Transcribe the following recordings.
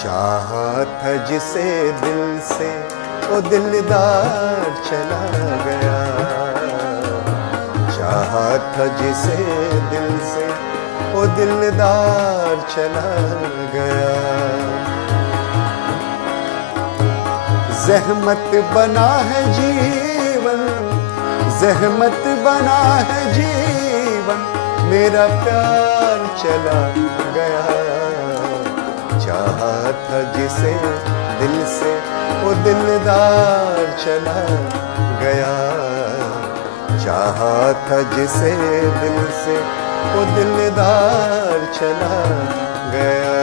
चाहा था जिसे दिल से वो दिलदार चला गया, चाहा था जिसे दिल से वो दिलदार चला गया। ज़हमत बना है जीवन, ज़हमत बना है जीवन, मेरा प्यार चला गया। चाहा था जिसे दिल से वो दिलदार चला गया, चाहा था जिसे दिल से वो दिलदार चला गया।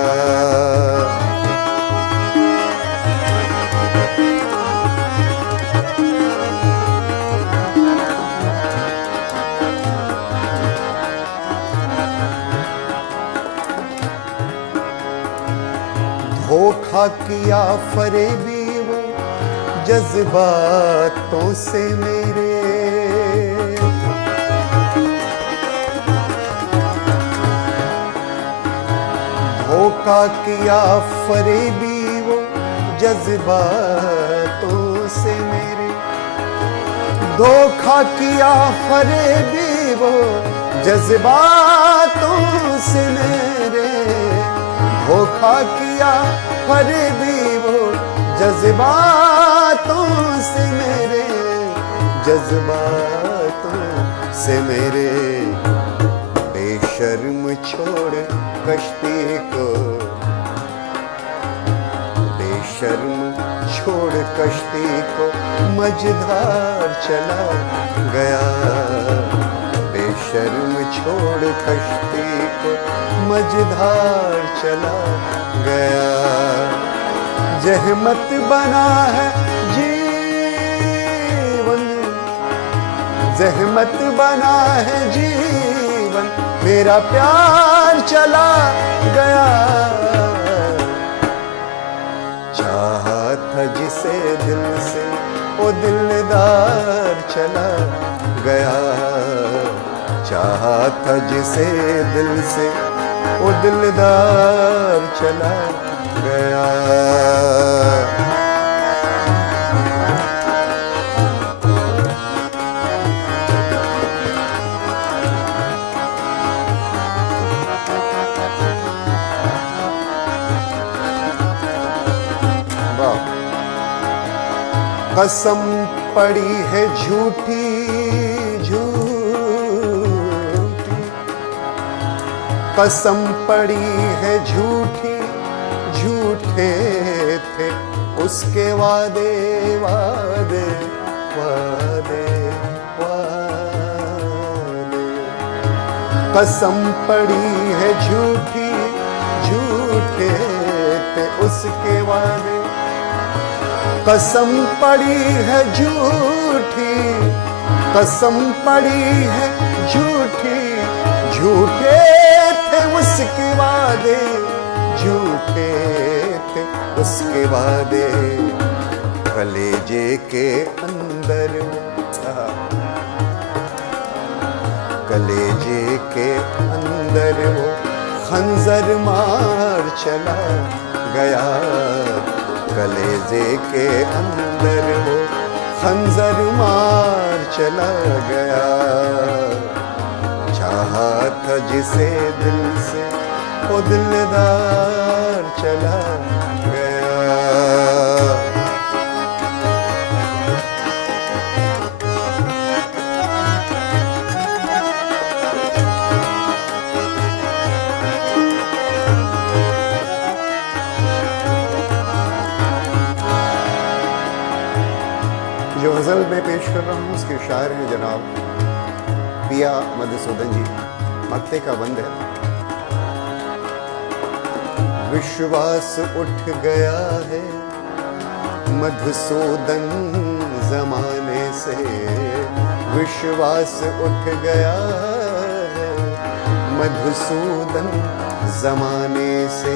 धोखा किया फरेबी वो जज्बातों से मेरे, धोखा किया फरेबी वो जज्बातों से मेरे, धोखा किया फरेबी वो जज्बातों से मेरे, धोखा किया फरेबी वो जज्बातों से मेरे, जज्बातों से मेरे। बेशर्म छोड़ कश्ती को, बेशर्म छोड़ कश्ती को मझधार चला गया, बेशर्म छोड़ कश्ती को मझधार चला गया। ज़हमत बना है जीवन, ज़हमत बना है जीवन, मेरा प्यार चला गया। चाहा था जिसे दिल से वो दिलदार चला गया, चाहा था जिसे दिल से वो दिलदार चला गया। कसम पड़ी है झूठी कसम पड़ी है झूठी, झूठे थे उसके वादे वादे वादे वादे। कसम पड़ी है झूठी, झूठे थे उसके वादे, कसम पड़ी है झूठी, कसम पड़ी है झूठी, झूठे थे उसके वादे, झूठे थे उसके वादे। कलेजे के अंदर था, कलेजे के अंदर वो खंजर मार चला गया, कलेजे के अंदर वो खंजर मार चला गया। चाहा था जिसे दिल से वो दिलदार चला गया। जो गज़ल में पेश कर रहा हूँ उसके शायर हैं जनाब पिया मधुसूदन जी। मक्ते का बंद है। विश्वास उठ गया है मधुसूदन जमाने से, विश्वास उठ गया है मधुसूदन जमाने से,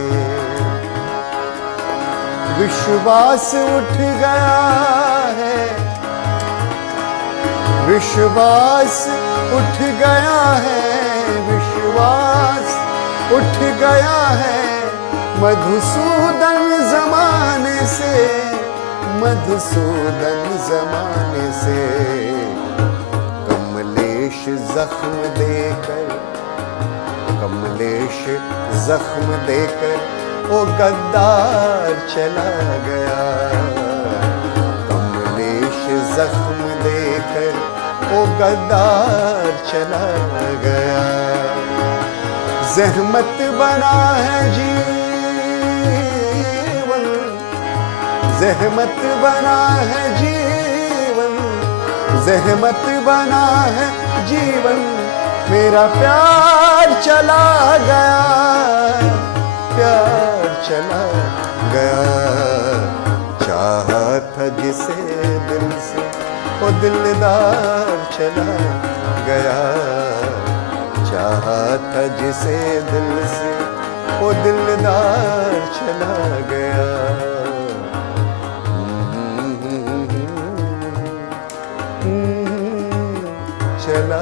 विश्वास उठ गया है, विश्वास उठ गया है, विश्वास उठ गया है मधुसूदन जमाने से, मधुसूदन जमाने से कमलेश जख्म देकर, कमलेश जख्म देकर वो गद्दार चला गया। कमलेश जख्म देकर वो गद्दार चला गया। ज़हमत बना है जीवन, ज़हमत बना है जीवन, ज़हमत बना है जीवन, मेरा प्यार चला गया, प्यार चला गया। चाहा था जिसे दिल से वो दिलदार चला गया। चाहा था जिसे दिल से वो दिलदार चला गया। चला